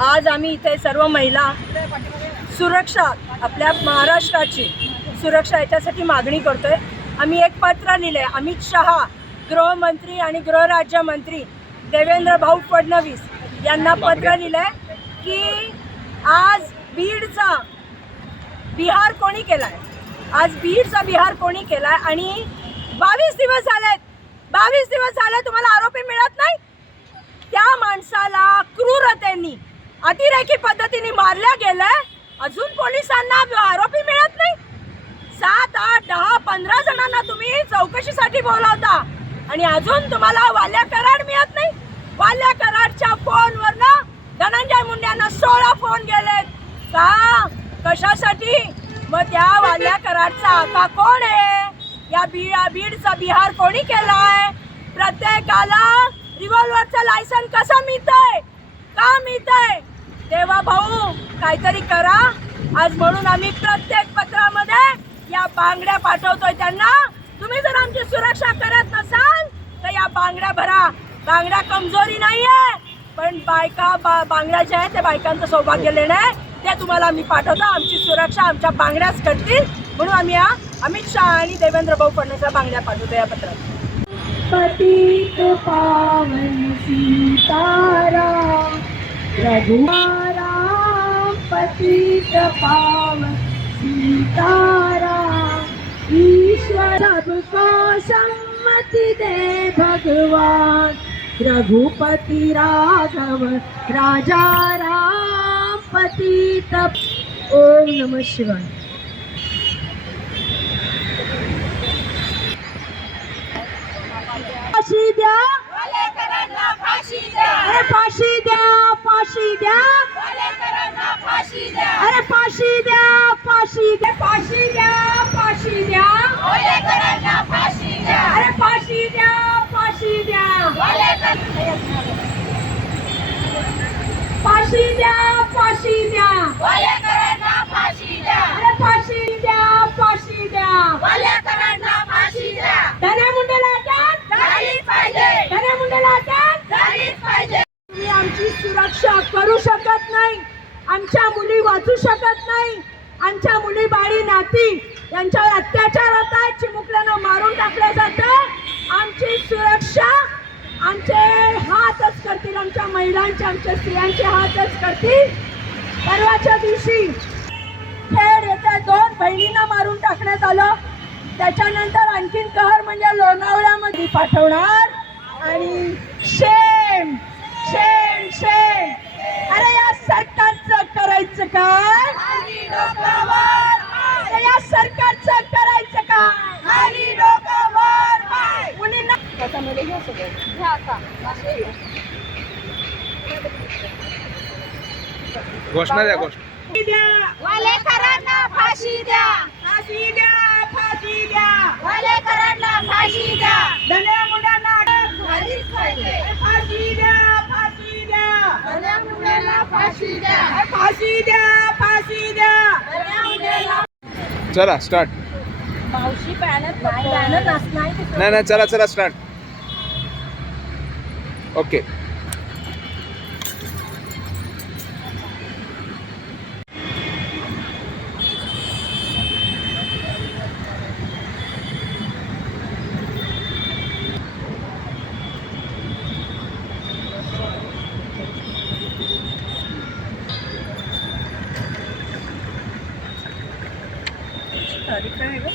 आज आम्ही इथे सर्व महिला सुरक्षा आपल्या महाराष्ट्राची सुरक्षा याच्यासाठी मागणी करतोय. आम्ही एक पत्र लिहिलंय अमित शहा गृहमंत्री आणि गृहराज्यमंत्री देवेंद्र भाऊ फडणवीस यांना पत्र लिहिलंय की आज बीडचा बिहार कोणी केलाय? आज बीडचा बिहार कोणी केलाय? आणि बावीस दिवस झालेत. बावीस दिवस झाले तुम्हाला आरोपी मिळत नाही? त्या माणसाला क्रूरतेनी अतिरेकी पद्धतीने मारल्या गेलंय. अजून पोलिसांना आरोपी मिळत नाही. सात आठ दहा पंधरा जणांना तुम्ही चौकशीसाठी बोलावता. आणि अजून तुम्हाला वाल्या कराड मिळत नाही. वाल्या कराडच्या फोनवरनं धनंजय मुंड्यांना सोळा फोन गेलेत. का? कशासाठी? मग त्या वाल्या कराडचा आता कोण आहे? या बी बीडचा बिहार कोणी केलाय? प्रत्येकाला रिव्हॉल्वरचं लायसन कसं मिळतंय? का मिळतंय? तेव्हा भाऊ काहीतरी करा. आज म्हणून आम्ही प्रत्येक पत्रामध्ये या बांगड्या पाठवतोय त्यांना. तुम्ही जर आमची सुरक्षा करत नसाल तर या बांगड्या भरा. बांगड्या कमजोरी नाहीये पण बायका बा बांगड्या ज्या आहेत त्या बायकांचं सौभाग्य लेणं आहे. ते तुम्हाला आम्ही पाठवतो. आमची सुरक्षा आमच्या बांगड्याच करतील म्हणून आम्ही या अमित शहा आणि देवेंद्र भाऊ फडणवीसला बांगड्या पाठवतो या पत्रात. पतित पावन सीताराम रघुराम पतित पावन सीताराम ईश्वर सबको सम्मति दे भगवान रघुपति राघव राजा राम पतित ओम नमः शिवाय। फाशी द्या। फाशी द्या। फाशी द्या. अरे फाशी द्या फाशी द्या फाशी द्या फाशी द्या. अरे फाशी द्या फाशी द्या. फाशी द्या फाशी द्या. अरे फाशी द्या फाशी द्या धन्या मुंडेला अटक धन्या मुंडेला अटक तुम्ही आमची सुरक्षा करू शकत नाही. आमच्या मुली वाचू शकत नाही. आमच्या मुली बाळी नाती. यांच्यावर अत्याचार होत आहेत. चिमुकल्यानं मारून टाकलं जातं. आमची सुरक्षा आमचे हातच करतील. आमच्या महिलांचे आमच्या स्त्रियांचे हातच करतील. परवाच्या दिवशी खेड येत्या दोन बहिणींना मारून टाकण्यात आलं. त्याच्यानंतर आणखीन कहर म्हणजे लोणावळ्यामध्ये पाठवणार आणि शेम शेम शेम अरे या सरकारचं करायचं काय अरे या सरकारचं करायचं काय मुलींना घोषणा द्या घोषणा. फाशी द्या. फाशी द्या. फाशी द्या फाशी द्या. वालेकरांना फाशी द्या. धन्या मुलांना फाशी द्या फाशी द्या. भल्या मुलांना फाशी द्या. फाशी द्या फाशी द्या. चला स्टार्ट मावशी नाही नाही नाही चला चला स्टार्ट ओके तारीख काय आहे का?